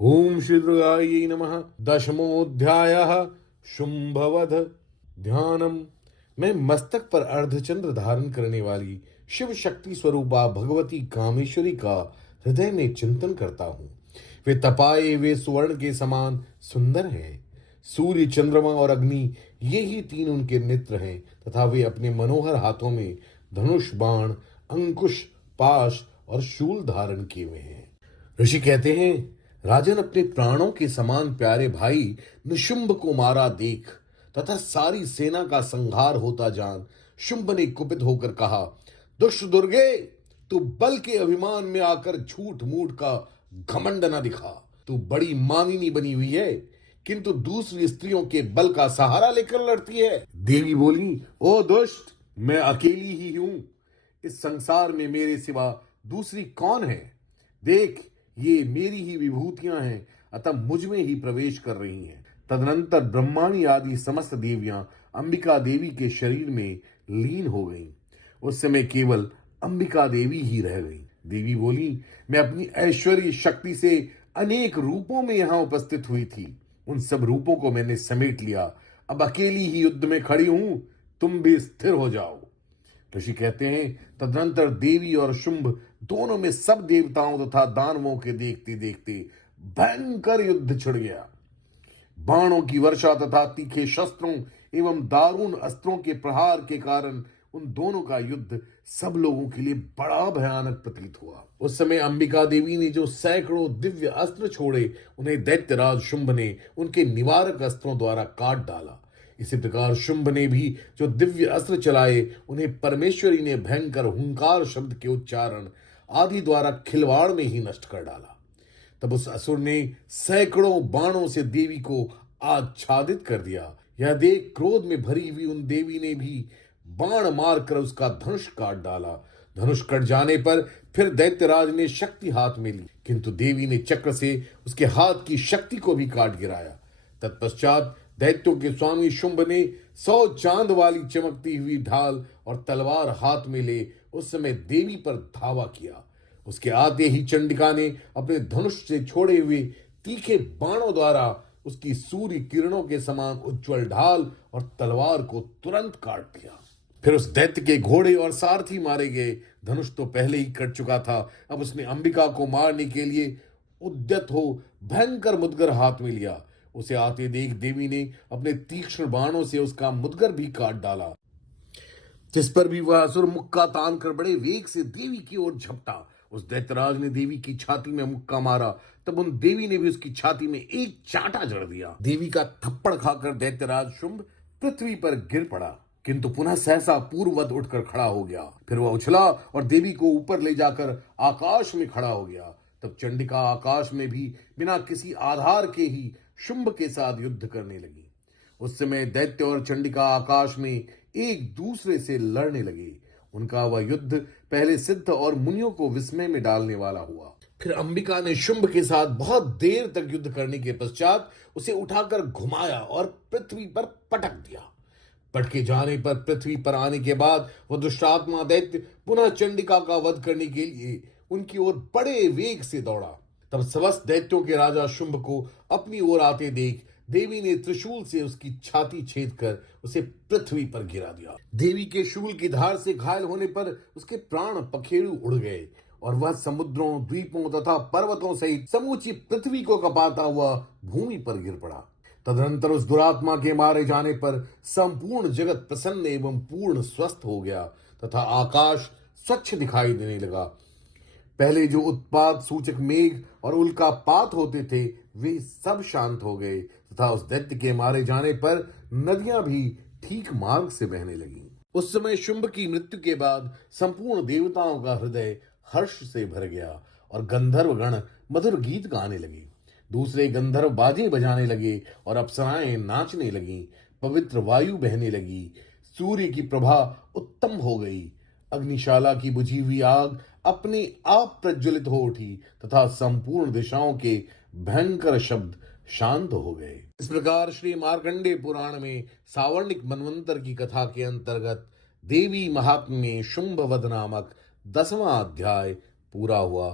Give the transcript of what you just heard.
ओम श्री दुर्गायै नमः। दशमोऽध्यायः शुंभवध। ध्यानम। मैं मस्तक पर अर्धचंद्र धारण करने वाली शिव शक्ति स्वरूपा भगवती कामेश्वरी का हृदय में चिंतन करता हूँ। वे तपाए वे स्वर्ण के समान सुंदर हैं। सूर्य, चंद्रमा और अग्नि, ये ही तीन उनके मित्र हैं तथा वे अपने मनोहर हाथों में धनुष, बाण, अंकुश, पाश और शूल धारण किए हुए हैं। ऋषि कहते हैं, राजन, अपने प्राणों के समान प्यारे भाई निशुंभ को मारा देख तथा सारी सेना का संहार होता जान शुंभ ने कुपित होकर कहा, दुष्ट दुर्गे, तू बल के अभिमान में आकर झूठ मूठ का घमंड न दिखा। तू बड़ी मानिनी बनी हुई है, किंतु दूसरी स्त्रियों के बल का सहारा लेकर लड़ती है। देवी बोली, ओ दुष्ट, मैं अकेली ही हूं। इस संसार में मेरे सिवा दूसरी कौन है? देख, ये मेरी ही विभूतियां हैं, अतः मुझ में ही प्रवेश कर रही हैं। तदनंतर ब्रह्माणी आदि समस्त देवियां अंबिका देवी के शरीर में लीन हो गईं। उस समय केवल अंबिका देवी ही रह गई। देवी बोली, मैं अपनी ऐश्वर्य शक्ति से अनेक रूपों में यहां उपस्थित हुई थी। उन सब रूपों को मैंने समेट लिया। अब अकेली ही युद्ध में खड़ी हूं, तुम भी स्थिर हो जाओ। ऋषि कहते हैं, तदनंतर देवी और शुंभ दोनों में सब देवताओं तथा दानवों के देखते देखते भयंकर युद्ध छिड़ गया। बाणों की वर्षा तथा तीखे शस्त्रों एवं दारुण अस्त्रों के प्रहार के कारण उन दोनों का युद्ध सब लोगों के लिए बड़ा भयानक प्रतीत हुआ। उस समय अंबिका देवी ने जो सैकड़ों दिव्य अस्त्र छोड़े, उन्हें दैत्यराज शुंभ ने उनके निवारक अस्त्रों द्वारा काट डाला। इसी प्रकार शुंभ ने भी जो दिव्य अस्त्र चलाए, उन्हें परमेश्वरी ने भयंकर हुंकार शब्द के उच्चारण आदि द्वारा खिलवाड़ में ही नष्ट कर डाला। तब उस असुर ने सैकड़ों बाणों से देवी को आच्छादित कर दिया। यह देख क्रोध में भरी हुई उन देवी ने भी बाण मारकर उसका धनुष काट डाला। धनुष कट जाने पर फिर दैत्यराज ने शक्ति हाथ में ली, किंतु देवी ने चक्र से उसके हाथ की शक्ति को भी काट गिराया। तत्पश्चात दैत्यों के स्वामी शुंभ ने 100 चांद वाली चमकती हुई ढाल और तलवार हाथ में ले उस समय देवी पर धावा किया। उसके आते ही चंडिका ने अपने धनुष से छोड़े हुए तीखे बाणों द्वारा उसकी सूर्य किरणों के समान उज्जवल ढाल और तलवार को तुरंत काट दिया। फिर उस दैत्य के घोड़े और सारथी मारे गए। धनुष तो पहले ही कट चुका था। अब उसने अंबिका को मारने के लिए उद्यत हो भयंकर मुदगर हाथ में लिया। उसे आते देख देवी ने अपने तीक्ष्ण बाणों से उसका मुदगर भी काट डाला, जिस पर भी वह असुर मुक्का तान कर बड़े वेग से देवी की ओर झपटा। उस दैत्यराज ने देवी की छाती में मुक्का मारा, तब उन देवी ने भी उसकी छाती में एक चांटा जड़ दिया। देवी का थप्पड़ खाकर दैत्यराज शुंभ पृथ्वी पर गिर पड़ा, किंतु पुनः सहसा पूर्ववत उठकर खड़ा हो गया। फिर वह उछला और देवी को ऊपर ले जाकर आकाश में खड़ा हो गया। तब चंडिका आकाश में भी बिना किसी आधार के ही शुंभ के साथ युद्ध करने लगी। उस समय दैत्य और चंडिका आकाश में एक दूसरे से लड़ने लगे। उनका वह युद्ध पहले सिद्ध और मुनियों को विस्मय में डालने वाला हुआ। फिर अंबिका ने शुंभ के साथ बहुत देर तक युद्ध करने के पश्चात उसे उठाकर घुमाया और पृथ्वी पर पटक दिया। पटके जाने पर पृथ्वी पर आने के बाद वह दुष्टात्मा दैत्य पुनः चंडिका का वध करने के लिए उनकी ओर बड़े वेग से दौड़ा। तब समस्त दैत्यों के राजा शुंभ को अपनी ओर आते देख देवी ने त्रिशूल से उसकी छाती छेद कर उसे पृथ्वी पर गिरा दिया। देवी के शूल की धार से घायल होने पर उसके प्राण पखेरु उड़ गए और वह समुद्रों, द्वीपों तथा पर्वतों सहित समूची पृथ्वी को कपाता हुआ भूमि पर गिर पड़ा। तदनंतर उस दुरात्मा के मारे जाने पर संपूर्ण जगत प्रसन्न एवं पूर्ण स्वस्थ हो गया तथा आकाश स्वच्छ दिखाई देने लगा। पहले जो उत्पात सूचक मेघ और उल्कापात होते थे, वे सब शांत हो गए तथा उस दैत्य के मारे जाने पर नदियां भी ठीक मार्ग से बहने लगीं। उस समय शुंभ की मृत्यु के बाद संपूर्ण देवताओं का हृदय हर्ष से भर गया और गंधर्व गण मधुर गीत गाने लगे। दूसरे गंधर्व बाजे बजाने लगे और अप्सराएं नाचने लगीं। पवित्र वायु बहने लगी। सूर्य की प्रभा उत्तम हो गई। अग्निशाला की बुझी हुई आग अपने आप प्रज्वलित हो उठी तथा संपूर्ण दिशाओं के भयंकर शब्द शांत हो गए। इस प्रकार श्री मार्कंडेय पुराण में सावर्णिक मनवंतर की कथा के अंतर्गत देवी महात्म्य में शुंभवध नामक 10वां अध्याय पूरा हुआ।